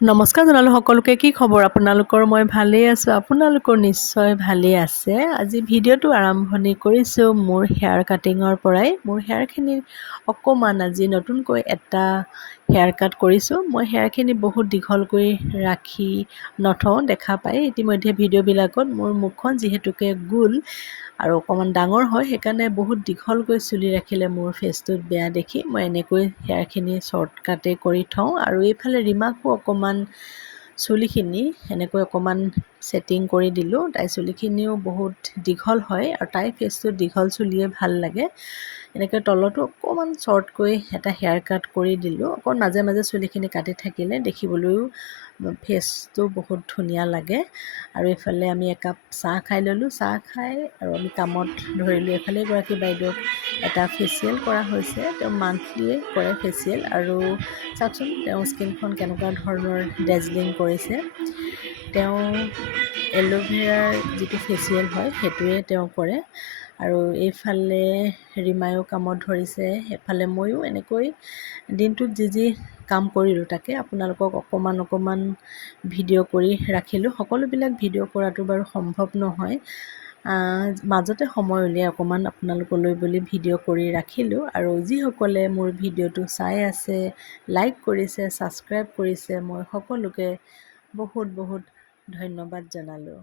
নমস্কাৰ জনালোঁ সকলোকে। কি খবৰ আপোনালোকৰ? মই ভালেই আছোঁ, আপোনালোকৰ নিশ্চয় ভালেই আছে। আজি ভিডিঅ'টো আৰম্ভণি কৰিছোঁ মোৰ হেয়াৰ কাটিঙৰ পৰাই। মোৰ হেয়াৰখিনি অকণমান আজি নতুনকৈ এটা হেয়াৰ কাট কৰিছোঁ। মই হেয়াৰখিনি বহুত দীঘলকৈ ৰাখি নথওঁ, দেখা পায় ইতিমধ্যে ভিডিঅ'বিলাকত। মোৰ মুখখন যিহেতুকে গোল আৰু অকণমান ডাঙৰ হয়, সেইকাৰণে বহুত দীঘলকৈ চুলি ৰাখিলে মোৰ ফেচটোত বেয়া দেখি মই এনেকৈ হেয়াৰখিনি শ্বৰ্টকাটে কৰি থওঁ। আৰু এইফালে ৰীমাকো অকণমান চুলিখিনি এনেকৈ অকণমান ছেটিং কৰি দিলোঁ। তাইৰ চুলিখিনিও বহুত দীঘল হয় আৰু তাইৰ ফেচটো দীঘল চুলিয়ে ভাল লাগে। এনেকৈ তলতো অকণমান শ্বৰ্টকৈ এটা হেয়াৰ কাট কৰি দিলোঁ। অকণ মাজে মাজে চুলিখিনি কাটি থাকিলে দেখিবলৈও ফেচটো বহুত ধুনীয়া লাগে। আৰু এইফালে আমি একাপ চাহ খাই ল'লোঁ। চাহ খাই আৰু আমি কামত ধৰিলোঁ। এইফালে এগৰাকী বাইদেউক এটা ফেচিয়েল কৰা হৈছে। তেওঁ মান্থলিয়ে কৰে ফেচিয়েল। আৰু চাওকচোন তেওঁৰ স্কিনখন কেনেকুৱা ধৰণৰ ডেজলিং কৰিছে। তেওঁ এল'ভেৰাৰ যিটো ফেচিয়েল হয় সেইটোৱে তেওঁ কৰে। আৰু এইফালে ৰীমায়ো কামত ধৰিছে। এফালে ময়ো এনেকৈ দিনটোত যি কাম কৰিলোঁ তাকে আপোনালোকক অকণমান ভিডিঅ' কৰি ৰাখিলোঁ। সকলোবিলাক ভিডিঅ' কৰাটো বাৰু সম্ভৱ নহয়। মাজতে সময় উলিয়াই অকণমান আপোনালোকলৈ বুলি ভিডিঅ' কৰি ৰাখিলোঁ। আৰু যিসকলে মোৰ ভিডিঅ'টো চাই আছে, লাইক কৰিছে, ছাবস্ক্ৰাইব কৰিছে, মই সকলোকে বহুত ধন্যবাদ জনালোঁ।